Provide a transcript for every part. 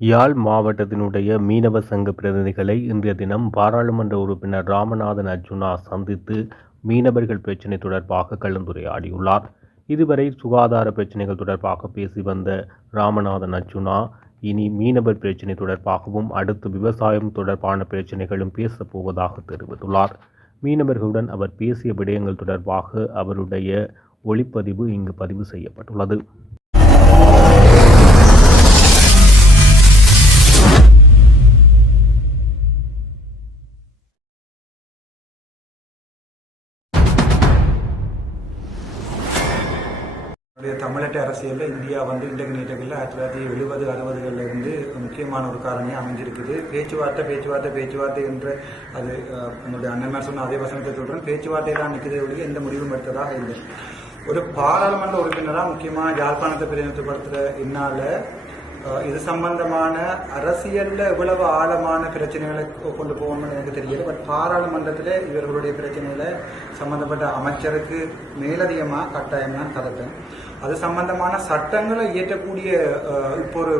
யாழ் மாவட்டத்தினுடைய மீனவ சங்க பிரதிநிதிகளை இன்றைய தினம் பாராளுமன்ற உறுப்பினர் ராமநாதன் அர்ஜுனா சந்தித்து மீனவர்கள் பிரச்சினை தொடர்பாக கலந்துரையாடியுள்ளார். இதுவரை சுகாதார பிரச்சினைகள் தொடர்பாக பேசி வந்த ராமநாதன் அர்ஜுனா இனி மீனவர் பிரச்சினை தொடர்பாகவும் அடுத்து விவசாயம் தொடர்பான பிரச்சினைகளும் பேசப்போவதாக தெரிவித்துள்ளார். மீனவர்களுடன் அவர் பேசிய விடயங்கள் தொடர்பாக அவருடைய ஒளிப்பதிவு இங்கு பதிவு செய்யப்பட்டுள்ளது. தமிழக அரசியலில் இந்தியா வந்து இன்றைக்கு நேற்றத்தில் ஆயிரத்தி தொள்ளாயிரத்தி எழுபது அறுபதுகளில் இருந்து முக்கியமான ஒரு காரணியாக அமைஞ்சிருக்குது. பேச்சுவார்த்தை பேச்சுவார்த்தை பேச்சுவார்த்தை என்று அது என்னுடைய அண்ணன் சொன்ன அதே வசனத்தை சொல்கிறேன் பேச்சுவார்த்தை தான் நிற்கிறதே ஒழிய எந்த முடிவும் எடுத்ததாக இல்லை. ஒரு பாராளுமன்ற உறுப்பினராக முக்கியமாக யாழ்ப்பாணத்தை பிரதிநிதித்துவப்படுத்துகிற என்னால் இது சம்பந்தமான அரசியல்ல எவ்வளவு ஆழமான பிரச்சனைகளை கொ- கொண்டு போகணும்னு எனக்கு தெரியல. பட் பாராளுமன்றத்தில் இவர்களுடைய பிரச்சனைகளை சம்பந்தப்பட்ட அமைச்சருக்கு மேலதிகமாக கட்டாயம் நான் கலப்பேன் அது சம்பந்தமான சட்டங்களை இயற்றக்கூடிய இப்போ ஒரு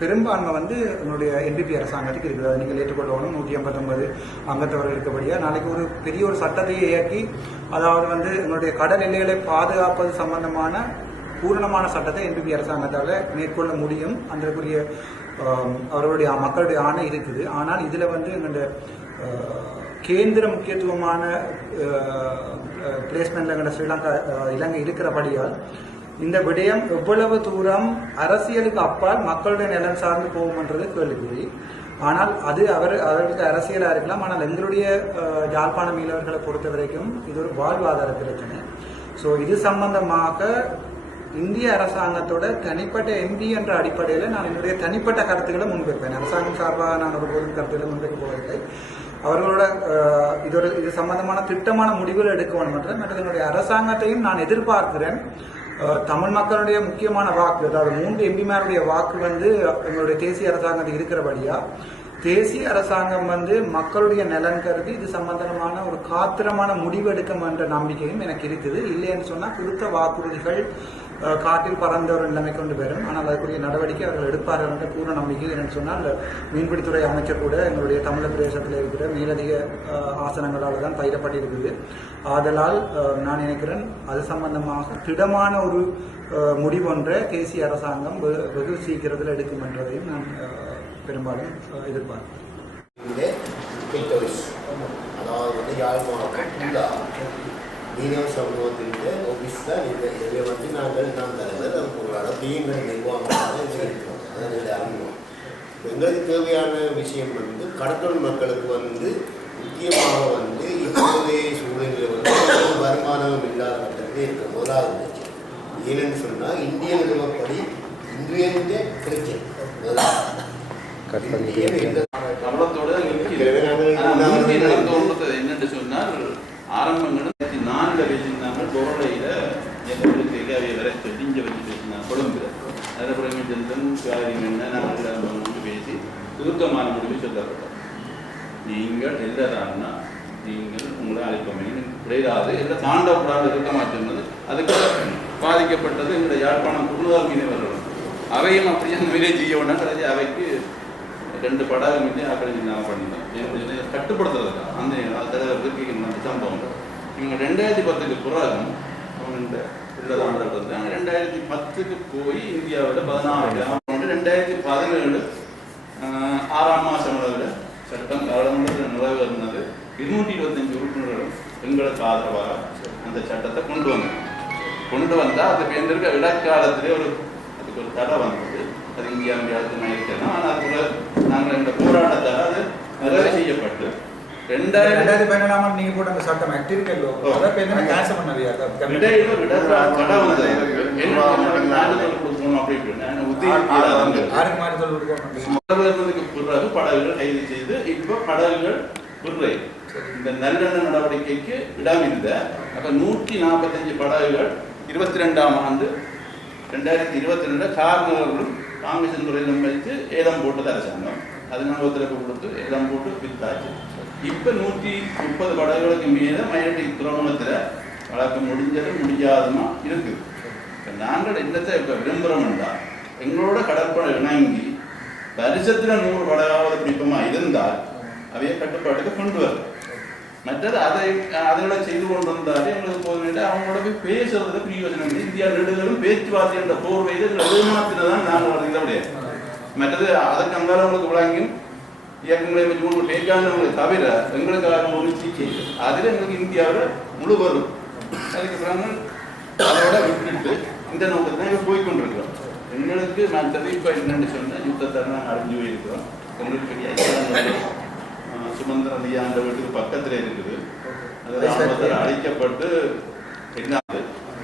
பெரும்பான்மை வந்து என்னுடைய என்பிபி அரசாங்கத்துக்கு இருக்குது. அதை நீங்கள் ஏற்றுக்கொள்ளணும். நூற்றி ஐம்பத்தொன்பது அங்கத்தவர்கள் இருக்கபடியாக நாளைக்கு ஒரு பெரிய ஒரு சட்டத்தையே இயக்கி அதாவது வந்து என்னுடைய கடல் எல்லைகளை பாதுகாப்பது சம்பந்தமான பூரணமான சட்டத்தை என்பிபி அரசாங்கத்தால் மேற்கொள்ள முடியும். அதற்குரிய அவர்களுடைய மக்களுடைய ஆணை இருக்குது. ஆனால் இதில் வந்து எங்களுடைய கேந்திர முக்கியத்துவமான பிளேஸ்மெண்ட்ல எங்களோட ஸ்ரீலங்கா இலங்கை இருக்கிறபடியால் இந்த விடயம் எவ்வளவு தூரம் அரசியலுக்கு அப்பால் மக்களுடைய நலன் சார்ந்து போகும்ன்றது கேள்விக்குறி. ஆனால் அது அவர் அவர்களுக்கு அரசியலாக இருக்கலாம். ஆனால் எங்களுடைய யாழ்ப்பாண மீனவர்களை பொறுத்த வரைக்கும் இது ஒரு வாழ்வாதார பிரச்சனை. ஸோ இது சம்பந்தமாக இந்திய அரசாங்கத்தோட தனிப்பட்ட எம்பி என்ற அடிப்படையில் நான் என்னுடைய தனிப்பட்ட கருத்துக்களை முன்வைப்பேன். அரசாங்கம் சார்பாக நான் ஒரு கருத்துக்களை முன்வைக்க போவதில்லை. அவர்களோட இதோட இது சம்பந்தமான திட்டமான முடிவுகள் எடுக்க வேண்டும் என்ற மற்றது என்னுடைய அரசாங்கத்தையும் நான் எதிர்பார்க்கிறேன். தமிழ் மக்களுடைய முக்கியமான வாக்கு அதாவது மூன்று எம்பிமாருடைய வாக்கு வந்து எங்களுடைய தேசிய அரசாங்கத்தில் இருக்கிறபடியா தேசிய அரசாங்கம் வந்து மக்களுடைய நலன் கருதி இது சம்பந்தமான ஒரு காத்திரமான முடிவெடுக்கும் என்ற நம்பிக்கையும் எனக்கு இருக்குது. இல்லைன்னு சொன்னா கொடுத்த வாக்குறுதிகள் காட்டில் பறந்த ஒரு நிலைமை கொண்டு வரும். ஆனால் அதுக்குரிய நடவடிக்கை அவர்கள் எடுப்பார்கள் என்ற பூர்ண நம்பிக்கை என்று சொன்னால் மீன்பிடித்துறை அமைச்சர் கூட எங்களுடைய தமிழக பிரதேசத்தில் இருக்கிற மேலதிக ஆசனங்களால் தான் பயிரப்பட்டிருக்குது. ஆதலால் நான் நினைக்கிறேன் அது சம்பந்தமாக திடமான ஒரு முடிவொன்றை தேசிய அரசாங்கம் வெகு சீக்கிரத்தில் எடுக்கும் என்றதையும் நான் பெரும்பாலும் எதிர்பார்க்கிறேன். அதாவது வந்து தான் இந்த இதில் வந்து நாங்கள் நான் தலைவர் அதுக்கு உங்களோட தீங்கள் நிர்வாகம் இருக்கிறோம் அதாவது அறிமுகம் எங்களுக்கு தேவையான விஷயம் வந்து கடற்கடல் மக்களுக்கு வந்து முக்கியமாக வந்து இப்போதைய சூழ்நிலையில் வந்து வருமானம் இல்லாத கட்டத்தில் இருக்க முதலாவது பிரச்சனை ஏனென்று சொன்னால் இந்திய நிறுவப்படி இன்றைய பிரச்சனை முதலாவது. இந்திய எந்த கவலத்தோட இருக்குது எனவே நாங்கள் ஆனா நாங்கள் முந்தி வந்து- நடந்து கொண்டது என்னன்னு சொன்னால் ஆரம்பங்கள் நான்கு பேசியிருந்தாங்க கொரோனையில எங்களுக்கு அவைய வர சொல்லி இங்கே வச்சு பேசினாங்க கொழும்புல அதில் பிரமிச்சந்திரன் காரியம் என்ன நாங்கள் எல்லாம் வந்து பேசி சுருக்கமான முடிவு சொல்லப்பட்டோம் நீங்கள் எல்லாரான்னா நீங்கள் உங்களை அழைப்பமைன்னு கிடையாது. இல்லை தாண்டக்கூடாது இருக்க மாட்டேங்கிறது அதுக்கு பாதிக்கப்பட்டது எங்களுடைய யாழ்ப்பாணம் குருவார் மீனவர்களும் அவையும் அப்படியே அந்த வேலையை செய்ய வேண்டாம். கடைசி அவைக்கு ரெண்டு படாக மீனே ஆக்கிரமி நாங்கள் பண்ணிட்டோம். இதை கட்டுப்படுத்துறதுக்கு? அந்த தலைவருக்கு அந்த சம்பவம். இவங்க ரெண்டாயிரத்தி பத்துக்கு பிறகு அவங்க இந்த உள்ளதாண்டல் ரெண்டாயிரத்தி பத்துக்கு போய் இந்தியாவோட பதினாறு அவங்க ரெண்டாயிரத்தி பதினேழு ஆஹ், ஆறாம் மாதம் அளவில் சட்டம் பாராளுமன்றத்தில் நிறைவேறினது இருநூற்றி இருபத்தஞ்சு உறுப்பினர்களும் எங்களுக்கு ஆதரவாக அந்த சட்டத்தை கொண்டு வந்தாங்க கொண்டு வந்தால் அது பேர்ந்திருக்க இடைக்காலத்திலே ஒரு அதுக்கு ஒரு தடை வந்தது. அது இந்தியாவுடைய அடுத்து இருக்கலாம் ஆனால் அதுக்குள்ள நாங்கள் இந்த போராட்டத்தால் அது நிறைவு செய்யப்பட்டு ரெண்டாயிரத்தி பதினேழாம் ஆண்டு நீங்க போட்ட அந்த சட்டம் ஆக்டிவிட்டியல்லோ அதை இப்போ என்ன கேன்சல் பண்ணலையா இடையில விட தடை வந்தது என்ன மாறி சொல்லி கொடுக்க முதல்வர்களுக்கு பிறகு படகுகள் கைது செய்து இப்போ படகுகள் விடுறை இந்த நல்லெண்ண நடவடிக்கைக்கு இல்லை அப்ப நூற்றி நாற்பத்தஞ்சு படகுகள் இருபத்தி ரெண்டாம் ஆண்டு ரெண்டாயிரத்தி இருபத்தி ரெண்டுல கார்னர்களும் காங்கிரஸ் முறையிலும் வைத்து ஏலம் போட்டது அரசாங்கம் அது நாங்கள் ஒத்துழைப்பு கொடுத்து ஏலம் போட்டு வித்தாச்சு. இப்போ நூற்றி முப்பது படகுகளுக்கு மீது மயிலட்டி துறைமுகத்தில் வழக்கு முடிஞ்சது முடியாதுமா இருக்குது இப்ப நாங்கள் என்னத்தை இப்போ விரும்புகிறோம்னா எங்களோட கடற்படை இணங்கி வருஷத்துல நூறு படகாவது பிடிப்பமா இருந்தால் அவைய கட்டுப்பாட்டுக்கு கொண்டு வரும் மற்றது அதை அதனோட செய்து கொண்டு வந்தாலே எங்களுக்கு போதும் அவங்களோட போய் பேசுறதுல பிரயோஜனம் இல்லை. இந்தியா நெடுகளும் பேச்சுவார்த்தை என்ற போர்வையில் இதில் தான் நாங்கள் வருகிறத முடியாது மற்றது அதற்கு அங்கால உங்களுக்கு விளங்கும் இயக்கங்களை வச்சு பேச்சாளர்களை தவிர எங்களுக்காக ஒரு சிகிச்சை அதில் எங்களுக்கு இந்தியாவில் முழு வரும். அதுக்கு பிறகு அதோட விட்டுட்டு இந்த நோக்கத்தை தான் இப்போ போய் கொண்டிருக்கிறோம் எங்களுக்கு மற்றது இப்போ என்னென்னு சொன்னால் யுத்தத்தை நாங்கள் அடைஞ்சு போயிருக்கிறோம். எங்களுக்கு பெரிய ஐக்கியம் சுமந்திர அந்த வீட்டுக்கு பக்கத்தில் இருக்குது. அது அழிக்கப்பட்டு என்ன?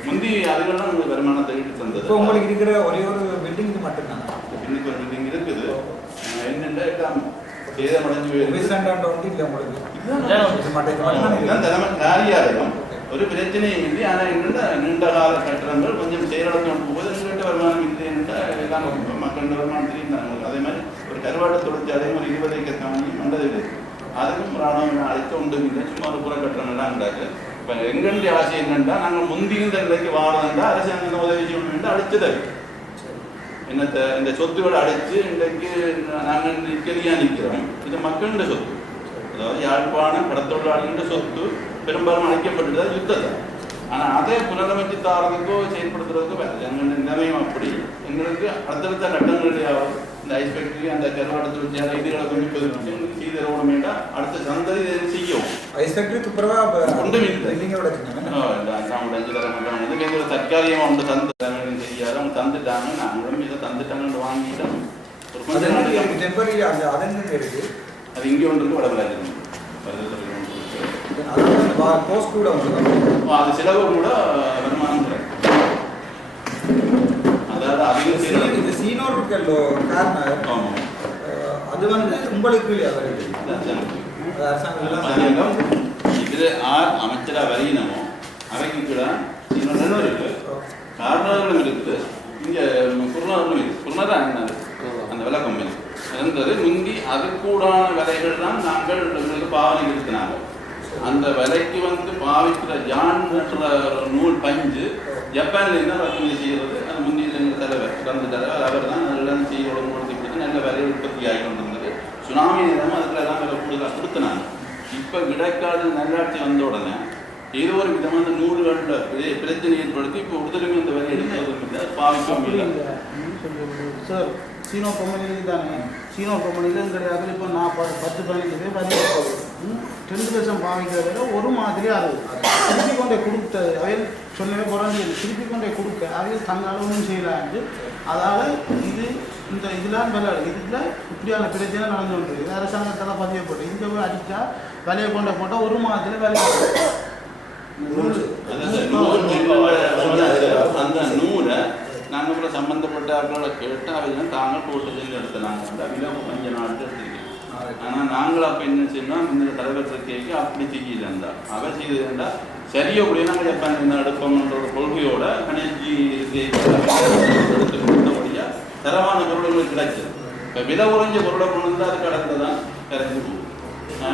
முந்தி அதுகெல்லாம் உங்களுக்கு வருமானத்தை ஈட்டு தந்தது. இப்போ உங்களுக்கு இருக்கிற ஒரே ஒரு பில்டிங் மட்டும்தான்? இன்னைக்கு ஒரு பில்டிங் இருக்குது. என்னென்ன சேதமடைஞ்சு ஒரு பிரச்சனையும் இல்லை ஆனால் என்னென்ன நீண்ட கால கட்டடங்கள் கொஞ்சம் செயலிழந்து போகுது எங்கள்கிட்ட வருமானம் இல்லை என்றால் எல்லாம் மக்கள் வருமானம் தெரியும். அதே மாதிரி ஒரு கருவாட்டு தொழிற்சாலை ஒரு இருபது ஏக்கர் தாண்டி மண்டதில் இருக்கு அதுக்கும் ராணுவம் அழைத்து ஒன்றும் இல்லை சும்மா ஒரு புற கட்டணம் உண்டாக்கு. இப்போ எங்களுடைய ஆசை என்னென்னா நாங்கள் முந்தியிருந்த நிலைக்கு வாழணுண்டா அரசாங்கம் உதவி செய்யணும் என்று அழைச்சது என்னத்தை இந்த சொத்துகளை அடைச்சு இன்றைக்கு நாங்கள் நிற்கதியாக நிற்கிறோம் இது மக்களின் சொத்து. அதாவது யாழ்ப்பாணம் கடத்தொழிலாளிகளின் சொத்து பெரும்பாலும் அழைக்கப்பட்டது யுத்தத்தை ஆனால் அதை புனரமைச்சு தாரதுக்கோ செயல்படுத்துறதுக்கோ எங்களுடைய எங்கள் நிலையம் அப்படி. எங்களுக்கு அடுத்தடுத்த கட்டங்களிலேயாவது இந்த ஐஸ் ஃபேக்டரி அந்த இதுகளை கொஞ்சம் பதிவு எங்களுக்கு செய்து தரணும் வேண்டாம் அடுத்த சந்ததி இதை செய்யும். ஐஸ் ஃபேக்டரி துப்புரவா ஒன்றும் இல்லை. பில்டிங்கோட வச்சுருந்தாங்க அக்கௌண்ட் அஞ்சு தர மாட்டாங்க இதுக்கு எங்களுக்கு தற்காலிகமாக ஒன்று தந்து தரணும்னு தெரியாது. அவங்க தந்துட்டாங்க. நாங்களும் இதை தந்துட்டாங்கன்னு வாங்கிட்டோம். ஒரு கொஞ்ச அது நாளைக்கு டெம்பரரி அந்த அதங்க இருக்கு? அது இங்கே ஒன்று இருக்கு உங்களுக்கு. அப்போ அது செலவு கூட அதாவது அதிகம் சீனோர் இருக்கல்லோ அது வந்து உங்களுக்கு. அது அரசாங்கம் இதில் ஆர் அமைச்சராக வரையினமோ அவைக்கு இன்னொன்று இருக்கு. காரணங்களும் இருக்குது இங்கே குருநாதரும் இருக்கு குருநாதான் என்னது அந்த விலை கம்பெனி இருந்தது. முந்தி அதுக்கூடான விலைகள் தான் நாங்கள் எங்களுக்கு பாவனை நிறுத்தினாங்க அந்த விலைக்கு வந்து பாவிக்கிற ஜான் நூல் பஞ்சு ஜப்பான்ல இருந்து இறக்குமதி செய்கிறது? அது முந்தி எங்கள் தலைவர் இறந்த தலைவர். அவர் தான் நல்லா செய்ய ஒழுங்குபடுத்தி கொடுத்து நல்ல விலை உற்பத்தி ஆகி கொண்டிருந்தது. சுனாமி நேரம் அதுக்குள்ள தான் விலை கூடுதலாக கொடுத்தினாங்க. இப்போ விடைக்காடு நல்லாட்சி வந்த உடனே ஏதோ ஒரு விதமான நூல்கள் பிரச்சனை ஏற்படுத்தி இப்போ உடலுமே அந்த வரி எடுக்கிறதும் இல்லை இல்லை சார் சீனோ கம்பெனிக்கு தானே? சீனோ கம்பெனியில் கிடையாது. இப்போ நான் ப- பத்து பதினஞ்சு பேர் பதினஞ்சு ரெண்டு லட்சம் பாவிக்கிறத ஒரு மாதிரியாக இருக்குது திருப்பி கொண்டே கொடுத்த அவையில் சொல்லவே குறைஞ்சது திருப்பி கொண்டே கொடுக்க அவையில் தங்க அளவும் செய்யலாண்டு அதால் இது இந்த இதெல்லாம் விலை இதில் இப்படியான பிரச்சனை நடந்து கொண்டிருக்கு. அரசாங்கத்தில் பதியப்பட்டு இங்கே போய் அடித்தா விலையை கொண்ட போட்டால் ஒரு மாதத்தில் விலை அந்த நூலை நாங்கள் கூட சம்பந்தப்பட்ட ஆட்களை கேட்டு அவங்க தாங்கள் போட்டு செஞ்சு எடுத்துனாங்க அந்த விலை கொஞ்ச நாள் எடுத்துருக்கேன் ஆனால் நாங்கள் அப்போ என்ன செய்யணும் இந்த தலைவர் கேட்க அப்படி செய்யல இருந்தா அவ செய்ததுண்டா சரியோ கூட நாங்கள் ஜப்பான் என்ன எடுப்போம்ன்ற ஒரு கொள்கையோட கணேஷ்ஜி எடுத்து கொடுத்தபடியா தரமான பொருள்கள் கிடைச்சது. இப்போ விலை உறைஞ்ச பொருளை கொண்டு வந்தால் அது கடந்து தான் கிடைச்சி போகும்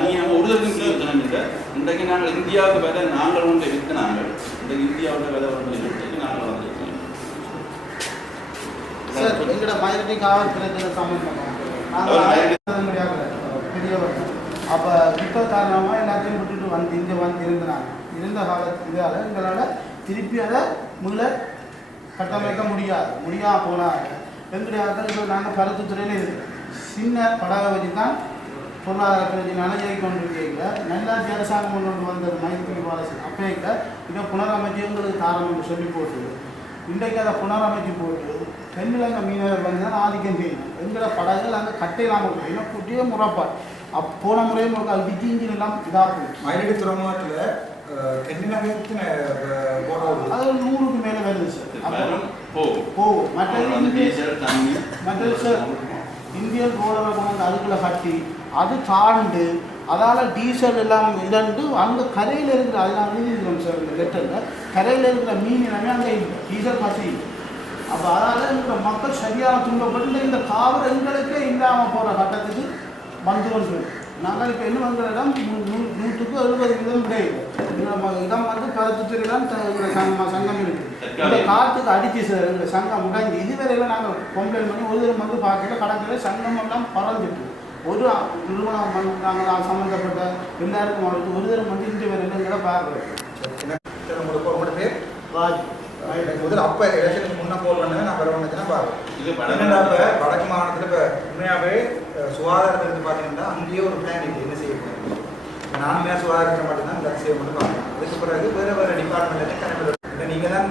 நீங்கள் உறுதலுக்கும் பிரயோஜனம் இல்லை. இன்றைக்கு நாங்கள் இந்தியாவுக்கு விலை நாங்கள் ஒன்றை விற்கினாங்க இன்றைக்கு இந்தியாவோட விலை ஒன்றை விட்டு நாங்கள் வந்துருக்கோம் சார் எங்களோட மைனாரிட்டி காவல் பிரச்சனை சம்பந்தமாக நாங்கள் பெரியவர் அப்போ யுத்த காரணமாக எல்லாத்தையும் விட்டுட்டு வந்து இங்கே வந்து இருந்தாங்க இருந்த கால இதால் எங்களால் திருப்பி அதை மீள கட்டமைக்க முடியாது. முடியாம போனாங்க. எங்களுடைய ஆட்கள் இப்போ நாங்கள் பருத்துத்துறையில் இருக்கிறோம் சின்ன படகை வச்சு தான் பொருளாதார பிரச்சனை அணையை கொண்டிருக்கீங்க நல்லாட்சி அரசாங்கம் கொண்டு வந்து வந்தது மைத்திரி பாலசி அப்பேக்க இதை புனரமைச்சு எங்களுக்கு தாரம் என்று சொல்லி போட்டு இன்றைக்கு அதை புனரமைச்சு போட்டு தென்னிலங்கை மீனவர் வந்து ஆதிக்கம் செய்யணும். எங்களை படகுகள் அங்கே கட்டையிலாமல் இருக்கும் ஏன்னா குட்டியே முறைப்பாடு. அப் போன முறையும் ஒரு அடிச்சு இன்ஜின் எல்லாம் இதாக மயிலடி துறைமுகத்தில் தென்னிலங்கத்தின அது நூறுக்கு மேலே வருது சார் அப்போ போகும். மற்றது மற்றது சார் இந்தியன் ரோடரை கொண்டு அதுக்குள்ள கட்டி அது தாண்டு அதால் டீசல் எல்லாம் இழந்து அங்கே கரையில் இருக்கிற அதெல்லாம் எழுதிக்கிறோம் சார் இந்த லெட்டரில் கரையில் இருக்கிற மீன் எல்லாமே அங்கே இல்லை டீசல் இல்லை. அப்போ அதால் இருக்கிற மக்கள் சரியான துன்பப்பட்டு இந்த காவல் எங்களுக்கே இல்லாமல் போகிற கட்டத்துக்கு வந்து கொண்டு நாங்கள் இப்போ என்ன பண்ணுறோம் நூற்றுக்கு எழுபது வீதம் கிடையாது இடம் வந்து பருத்துத்துறையிலாம் எங்கள் சங்கம் சங்கம் இருக்குது இந்த காற்றுக்கு அடிச்சு சார் இந்த சங்கம் உடைஞ்சு இதுவரையில் நாங்கள் கம்ப்ளைண்ட் பண்ணி ஒரு தரம் வந்து பார்க்கல கடற்கரை சங்கம் எல்லாம் பறந்துட்டு. ஒரு நிறுவனம் நாங்கள் சம்மந்தப்பட்ட எல்லாருக்கும் அவருக்கு ஒரு தரம் வந்து பார்க்குறோம் சரி, உங்களுக்கு ஒரு மட்டும் பேர் ராஜ் முதல்ல அப்போ எலெக்ஷனுக்கு முன்னே போல் பண்ணேன் நான் வர வந்துச்சுன்னா பாருங்க இது இப்போ வடக்கு மாநிலத்தில் இப்போ உண்மையாகவே அஹ், சுகாதாரத்தை எடுத்து பார்த்தீங்கன்னா அங்கேயே ஒரு பிளான் இருக்குது என்ன செய்ய போகிறோம் நானுமே சுகாதாரத்தை மட்டும்தான் இந்த செய்ய மட்டும் பார்க்கணும் அதுக்கு பிறகு வேறு வேறு டிபார்ட்மெண்ட்லேருந்து இல்லை நீங்கள் தான்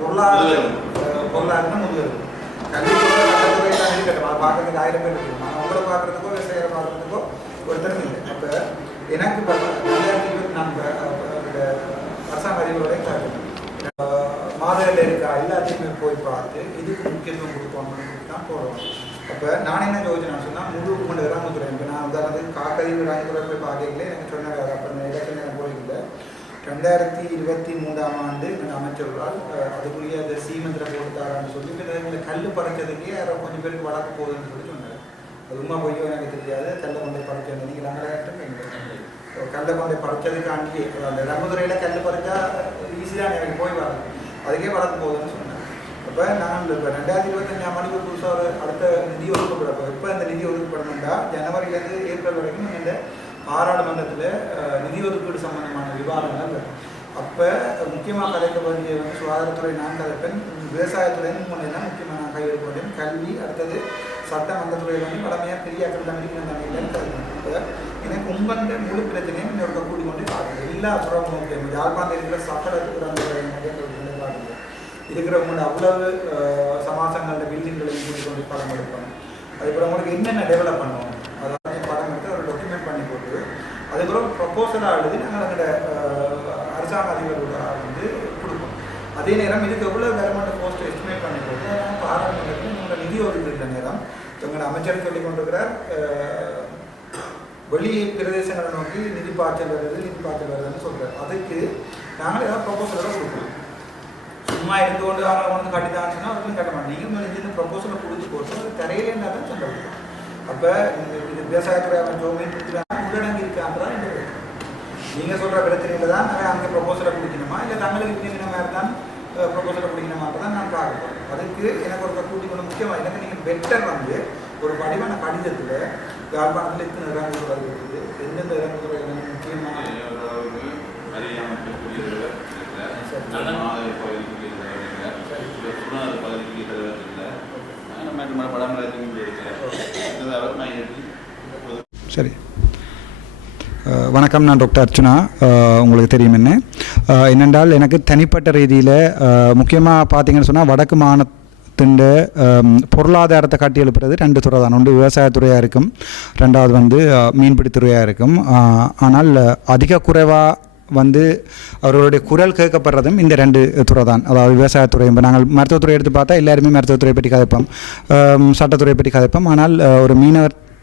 பொருளாதார பொருளாதாரம் முதுகு கல்வித்துறை கட்டத்துறை தான் இருக்கட்டும் அதை பார்க்கறதுக்கு ஆயிரம் பேர் இருக்கு ஆனால் பார்க்குறதுக்கோ விவசாயிகளை பார்க்குறதுக்கோ ஒருத்தரும் இல்லை. அப்போ எனக்கு ரெண்டாயிரத்தி இருபத்தி நான்கு அவரோட அரசாங்க அறிவுரை காட்டுறேன் மாதவில் இருக்கா எல்லாத்தையுமே போய் பார்த்து இதுக்கு முக்கியத்துவம் கொடுப்போம்னு தான் போடுறோம் அப்போ நான் என்ன யோஜனை சொன்னால் முழு கொண்டு கிராமத்துறை இப்போ நான் உதாரணத்துக்கு காக்கறிவு ராமதுரை போய் பார்க்கல எனக்கு சொன்னார் அப்போ இந்த இடத்துல எனக்கு போயிருக்கல ரெண்டாயிரத்தி இருபத்தி மூன்றாம் ஆண்டு எங்கள் அமைச்சர்களால் அதுக்குரிய அந்த சீமந்திர போட்டுத்தாரான்னு சொல்லி இந்த கல் பறிச்சதுக்கே யாரோ கொஞ்சம் பேருக்கு வளர்க்க போகுதுன்னு சொல்லி உண்மை பொய்யோ எனக்கு தெரியாது கல்லை கொண்டை படைக்க நீங்கள் நாங்கள் கல்லை கொண்டு பறிச்சதுக்காண்டி அந்த ரகுதுறையில் கல் பறிச்சா ஈஸியாக எனக்கு போய் வராது அதுக்கே வளர்த்து போகுதுன்னு சொன்னேன் அப்போ நான் இப்போ ரெண்டாயிரத்தி இருபத்தஞ்சாம் மணிக்கு புதுசாக ஒரு அடுத்த நிதி ஒதுக்கப்படுறப்போ இப்போ இந்த நிதி ஒதுக்கப்படணுண்டா ஜனவரியிலேருந்து ஏப்ரல் வரைக்கும் இந்த பாராளுமன்றத்தில் நிதி ஒதுக்கீடு சம்பந்தமான விவாதங்கள் வரும். அப்போ முக்கியமாக கலைக்க வேண்டிய வந்து சுகாதாரத்துறை நான் கலைப்பேன் விவசாயத்துறையும் முன்னே தான் முக்கியமாக நான் கையெழுக்க கல்வி அடுத்தது சட்டம் அந்த துறையில் வந்து கடமையாக பெரிய அக்கறை அமைக்கிற தமிழில் கருதுறேன். எனக்கு உங்கள்கிட்ட முழு பிரச்சனையும் இன்னொரு கூடி கொண்டு பார்க்குது எல்லா புறமும் யாழ்ப்பாணம் இருக்கிற சட்டத்துறை பார்க்குது இருக்கிறவங்களோட அவ்வளவு அஹ், சமாசங்களோட பில்டிங்களையும் கூட்டி கொண்டு படம் எடுப்பாங்க அதுக்கப்புறம் உங்களுக்கு என்னென்ன டெவலப் பண்ணணும்? அதாவது படம் எடுத்து ஒரு டாக்குமெண்ட் பண்ணி போட்டு அதுக்கப்புறம் ப்ரப்போசலாக எழுதி நாங்கள் எங்களோட அரசாங்க அதிபரோட வந்து கொடுப்போம். அதே நேரம் இதுக்கு எவ்வளோ கவர்மெண்ட் போஸ்ட் எஸ்டிமேட் பண்ணி போட்டு அதனால் பாராளுமன்றத்தில் உங்களோட நிதி ஒதுக்கிற நேரம் அமைச்சர் சொல்லிக் கொண்டிருக்கிறார் வெளி பிரதேசங்களை நோக்கி நிதி பாய்ச்சல் வருது நிதி பாய்ச்சல் வருதுன்னு சொல்கிறார் அதுக்கு நாங்கள் ஏதாவது ப்ரொப்போசலோட கொடுப்போம் சும்மா இருந்து கொண்டு அவங்களை கொண்டு கட்டிதான் சொன்னால் அவர்களும் கட்ட மாட்டோம் நீங்கள் மேலே இந்த கொடுத்து போட்டு அது தரையிலே இருந்தால் தான் அப்போ வரும் அப்போ இது விவசாயத்துறை அமைச்சோ மீன் பிடிக்கிறாங்க உள்ளடங்கி இருக்கான்றதான் இந்த நீங்கள் சொல்கிற பிரச்சனையில் தான் நாங்கள் அங்கே ப்ரொபோசலை கொடுக்கணுமா? இல்லை தங்களுக்கு பிடிக்கிற மாதிரி தான் ப்ரொபோசலை கொடுக்கணுமான்ற தான் நான் பார்க்க போகிறேன் அதுக்கு எனக்கு ஒரு கூட்டி கொண்டு முக்கியமாக எனக்கு நீங்கள் பெட்டர் வந்து ஒரு வடிவான கடிதத்தில் யாழ்ப்பாணத்தில் இத்தனை இறங்குதுறை இருக்குது? எந்தெந்த இறங்குதுறை முக்கியமான? சரி. வணக்கம் நான் டாக்டர் அர்ச்சனா உங்களுக்கு தெரியும் என்ன? என்னென்றால் எனக்கு தனிப்பட்ட ரீதியில் முக்கியமாக பார்த்தீங்கன்னு சொன்னால் வடக்கு மாநில மாநிலத்தின் பொருளாதாரத்தை காட்டி எழுப்புறது ரெண்டு துறை தான். ஒன்று விவசாயத்துறையாக இருக்கும் ரெண்டாவது வந்து மீன்பிடித்துறையாக இருக்கும். ஆனால் அதிக குறைவாக வந்து அவர்களுடைய குரல் கேட்கப்படுறதும் இந்த ரெண்டு துறை தான். அதாவது விவசாயத்துறை இப்போ நாங்கள் மருத்துவத்துறை எடுத்து பார்த்தா எல்லாருமே மருத்துவத்துறை பற்றி கதைப்போம். சட்டத்துறை பற்றி கதைப்போம். ஆனால் ஒரு மீனவர்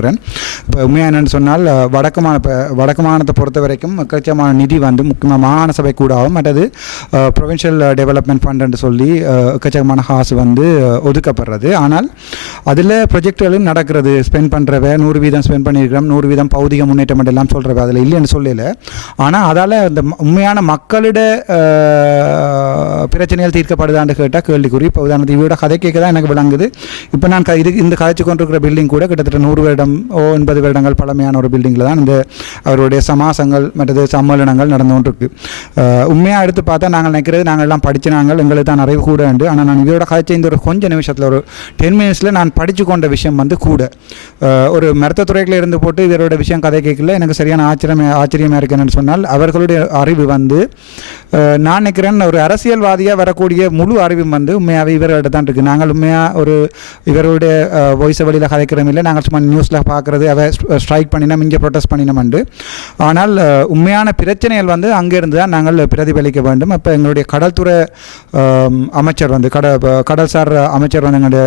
எடுத்திருக்கிறேன் இப்போ உண்மையாக என்னென்னு சொன்னால் வடக்கு மா இப்போ வடக்கு மாநிலத்தை பொறுத்த வரைக்கும் கட்சியமான நிதி வந்து முக்கியமாக மாகாண சபை கூடாகும். மற்றது ப்ரொவின்ஷியல் டெவலப்மெண்ட் ஃபண்டுன்னு சொல்லி அஹ், எக்கச்சக்கமான காசு வந்து ஒதுக்கப்படுறது. ஆனால் அதில் ப்ரொஜெக்டுகளும் நடக்கிறது. ஸ்பெண்ட் பண்ணுறவ நூறு வீதம் ஸ்பெண்ட் பண்ணியிருக்கிறோம் நூறு வீதம் பௌதிக முன்னேற்றம் எல்லாம் சொல்கிறவ அதில் இல்லைன்னு சொல்லல. ஆனால் அதால் அந்த உண்மையான மக்களிட பிரச்சனைகள் தீர்க்கப்படுதான்னு கேட்டால் கேள்விக்குறி. இப்போ உதாரணத்துக்கு இவரோட கதை கேட்க தான் எனக்கு விளங்குது. இப்போ நான் க- இது இந்த கதைச்சு கொண்டிருக்கிற பில்டிங் கூட கிட்டத்தட்ட நூறு வருடம் ஓ ஒன்பது வருடங்கள் பழமையான ஒரு பில்டிங்கில் தான் இந்த அவருடைய சமாசங்கள் மற்றது சம்மேளனங்கள் நடந்து கொண்டிருக்கு. உண்மையாக எடுத்து பார்த்தா நாங்கள் நினைக்கிறது நாங்கள் எல்லாம் படிச்சு நாங்கள் எங்களுக்கு தான் நிறைய கூட உண்டு. ஆனால் நான் இதோட கதைச்ச இந்த ஒரு கொஞ்ச நிமிஷத்தில் ஒரு டென் மினிட்ஸில் நான் படித்து கொண்ட விஷயம் வந்து கூட. ஒரு மருத்துவத்துறையில் இருந்து போட்டு இவரோட விஷயம் கதை கேட்கல எனக்கு சரியான ஆச்சரியம் ஆச்சரியமாக இருக்குன்னு சொன்னால் அவர்களுடைய அறிவு வந்து நான் நினைக்கிறேன் ஒரு அரசியல்வாதியாக வரக்கூடிய முழு அறிவும் வந்து உண்மையாகவே இவர்கிட்ட தான் இருக்குது நாங்கள் உண்மையாக ஒரு இவருடைய வாய்ஸ் வழியில் கதைக்கிறோம் இல்லை நாங்கள் சும்மா நியூஸில் படத்தில் பார்க்குறது அவ ஸ்ட்ரைக் பண்ணினோம் இங்கே ப்ரொட்டஸ்ட் பண்ணினோம்ண்டு ஆனால் உண்மையான பிரச்சனைகள் வந்து அங்கேருந்து தான் நாங்கள் பிரதிபலிக்க வேண்டும். அப்போ எங்களுடைய கடல்துறை அமைச்சர் வந்து கட கடல்சார் அமைச்சர் வந்து எங்களுடைய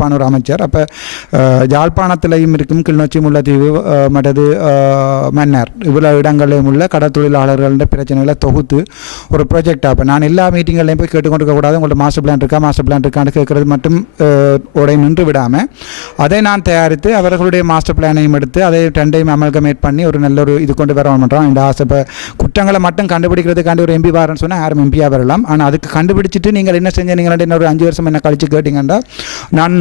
யாழ்ப்பாண ஒரு அமைச்சர். அப்போ யாழ்ப்பாணத்திலையும் இருக்கும் கிளிநொச்சி முல்லைத்தீவு மற்றது மன்னர். இவ்வளோ இடங்களிலும் உள்ள கடல் தொழிலாளர்கள பிரச்சனைகளை தொகுத்து ஒரு ப்ராஜெக்ட் அப்போ நான் எல்லா மீட்டிங்கள்லையும் போய் கேட்டுக்கொண்டு இருக்கக்கூடாது உங்கள்ட்ட மாஸ்டர் பிளான் இருக்கா மாஸ்டர் பிளான் இருக்கான்னு கேட்கறது மட்டும் உடை நின்று விடாமல் அதை நான் தயாரித்து அவர்களுடைய மாஸ்டர் பிளானையும் எடுத்து அதை ரெண்டையும் அமல்கமேட் பண்ணி ஒரு நல்ல ஒரு இது கொண்டு வர பண்ணுறோம் இந்த ஆசை இப்போ குற்றங்களை மட்டும் கண்டுபிடிக்கிறதுக்காண்டி ஒரு எம்பி வரேன்னு சொன்னால் யாரும் எம்பியாக வரலாம். ஆனால் அதுக்கு கண்டுபிடிச்சிட்டு நீங்கள் என்ன செஞ்சீங்கன்னா நீங்கள் இன்னொரு அஞ்சு வருஷம் என்ன கழிச்சு கேட்டிங்கன்னா நான்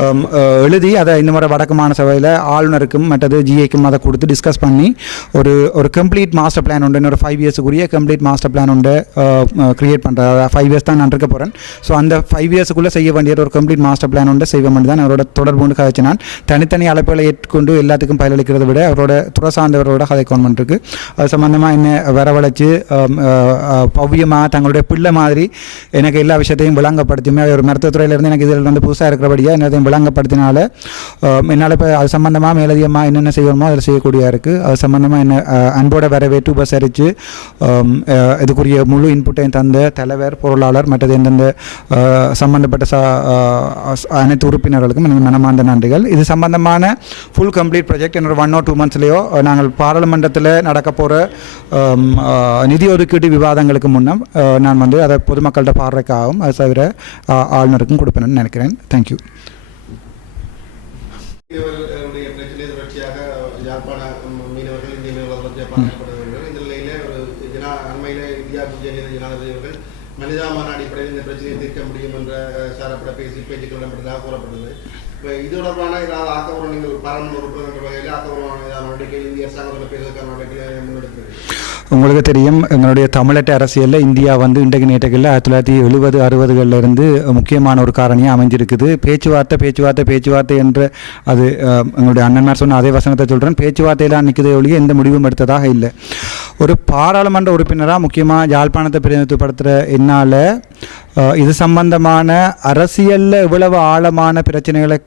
அம், எழுதி அதை இந்த முறை வடக்கு மாநசபையில் ஆளுநருக்கும் மற்றது ஜிஏக்கும் அதை கொடுத்து டிஸ்கஸ் பண்ணி ஒரு ஒரு கம்ப்ளீட் மாஸ்டர் பிளான் உண்டு. இன்னொரு ஃபைவ் இயர்ஸுக்குரிய கம்ப்ளீட் மாஸ்டர் பிளான் உண்டு கிரியேட் பண்ணுறது ஃபைவ் இயர்ஸ் தான் நான் இருக்க போகிறேன் ஸோ அந்த ஃபைவ் இயர்ஸுக்குள்ளே செய்ய வேண்டிய ஒரு கம்ப்ளீட் மாஸ்டர் பிளான் உண்டு. செய்ய வேண்டியது தான் அவரோட தொடர்பு கொண்டு கதைச்சு நான் தனித்தனி அழைப்புகளை ஏற்றுக்கொண்டு எல்லாத்துக்கும் பயனளிக்கிறதை விட அவரோட துறை சார்ந்தவரோட கதை கவர்மெண்ட் இருக்குது அது சம்மந்தமாக என்ன வரவழைச்சு பவ்யமாக தங்களுடைய பிள்ளை மாதிரி எனக்கு எல்லா விஷயத்தையும் விளங்கப்படுத்தியுமே ஒரு மருத்துவத்துறையிலேருந்து எனக்கு இதில் வந்து புதுசாக இருக்கிறபடியாக என்னதையும் விளங்கப்படுத்தினால என்னால் இப்போ அது சம்மந்தமாக மேலதிகமாக என்னென்ன செய்யணுமோ அதில் செய்யக்கூடியா இருக்குது அது சம்மந்தமாக என்ன அன்போட வரவேற்று உபசரித்து இதுக்குரிய முழு இன்புட்டையும் தந்த தலைவர் பொருளாளர் மற்றது எந்தெந்த சம்மந்தப்பட்ட ச அனைத்து உறுப்பினர்களுக்கும் எனக்கு மனமார்ந்த நன்றிகள். இது சம்பந்தமான ஃபுல் கம்ப்ளீட் ப்ராஜெக்ட் என்னோட ஒன் ஆர் டூ மந்த்ஸ்லேயோ நாங்கள் பாராளுமன்றத்தில் நடக்க போகிற நிதி ஒதுக்கீடு விவாதங்களுக்கு முன்னம் நான் வந்து அதை பொதுமக்கள்கிட்ட பாடுறதுக்காகவும் அது தவிர ஆளுநருக்கும் கொடுப்பேன்னு நினைக்கிறேன். தேங்க்யூ மீனவர்களுடைய பிரச்சனை தொடர்ச்சியாக யாழ்ப்பாண மீனவர்கள் இந்திய மீனவர்கள் தொடர்ச்சியாக பாதிக்கப்படுகிறார்கள் இந்த நிலையில ஒரு ஜனா அண்மையில இந்தியா ஜெயலலிதா ஜனாதிபதி அவர்கள் மனிதாமான அடிப்படையில் இந்த பிரச்சனையை தீர்க்க முடியும் என்ற சாரப்பட பேசி பேச்சுக்கள் இடம்பெற்றதாக கூறப்பட்டது இப்போ இது தொடர்பான ஏதாவது ஆக்கபூர்வம் நீங்கள் பாராளுமன்ற உறுப்பினர் என்ற வகையில் ஆக்கபூர்வமான ஏதாவது நடவடிக்கை இந்திய அரசாங்கத்தில் பேசுவதற்கான நடவடிக்கைகளை முன்னெடுக்கிறது உங்களுக்கு தெரியும் எங்களுடைய தமிழட்ட அரசியலில் இந்தியா வந்து இன்றைக்கு நேற்றுகளில் ஆயிரத்தி தொள்ளாயிரத்தி எழுபது அறுபதுகளில் இருந்து முக்கியமான ஒரு காரணியாக அமைஞ்சிருக்குது. பேச்சுவார்த்தை பேச்சுவார்த்தை பேச்சுவார்த்தை என்ற அது எங்களுடைய அண்ணன்மார் சொன்ன அதே வசனத்தை சொல்கிறேன் பேச்சுவார்த்தையெல்லாம் நிற்கிறதே ஒழிய எந்த முடிவும் எடுத்ததாக இல்லை. ஒரு பாராளுமன்ற உறுப்பினராக முக்கியமாக யாழ்ப்பாணத்தை பிரதிநிதித்துவப்படுத்துகிற என்னால் இது சம்பந்தமான அரசியலில் இவ்வளவு ஆழமான பிரச்சனைகளை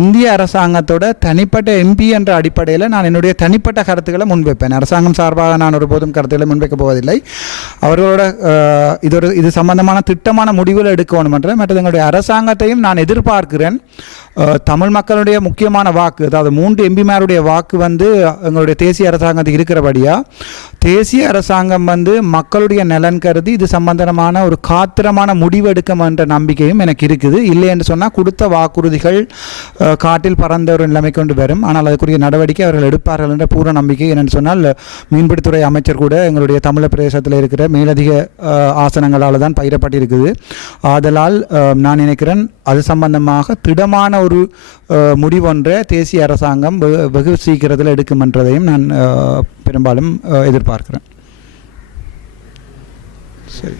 இந்திய அரசாங்கத்தோட தனிப்பட்ட எம்பி என்ற அடிப்படையில் நான் என்னுடைய தனிப்பட்ட கருத்துக்களை முன்வைப்பேன். அரசாங்கம் சார்பாக நான் ஒருபோதும் கருத்துக்களை முன்வைக்கப் போவதில்லை. அவர்களோட இது ஒரு இது சம்பந்தமான திட்டமான முடிவுகள் எடுக்கணும் என்ற மற்றது எங்களுடைய அரசாங்கத்தையும் நான் எதிர்பார்க்கிறேன். தமிழ் மக்களுடைய முக்கியமான வாக்கு அதாவது மூன்று எம்பிமாருடைய வாக்கு வந்து எங்களுடைய தேசிய அரசாங்கத்துக்கு இருக்கிறபடியா தேசிய அரசாங்கம் வந்து மக்களுடைய நலன் கருதி இது சம்பந்தமான ஒரு காத்திரமான முடிவெடுக்கும் என்ற நம்பிக்கையும் எனக்கு இருக்குது. இல்லை என்று சொன்னால் கொடுத்த வாக்குறுதிகள் காட்டில் பறந்த ஒரு நிலைமை கொண்டு வரும். ஆனால் அதுக்குரிய நடவடிக்கை அவர்கள் எடுப்பார்கள் என்ற பூர்ண நம்பிக்கை என்னென்னு சொன்னால் மீன்பிடித்துறை அமைச்சர் கூட எங்களுடைய தமிழ பிரதேசத்தில் இருக்கிற மேலதிக ஆசனங்களால் தான் பயிரப்பட்டிருக்குது. ஆதலால் நான் நினைக்கிறேன் அது சம்பந்தமாக திடமான ஒரு முடிவொன்றை தேசிய அரசாங்கம் வெகு- வெகு சீக்கிரத்தில் எடுக்கும் என்றதையும் நான் பெரும்பாலும் எதிர்பார்க்கிறேன். சரி.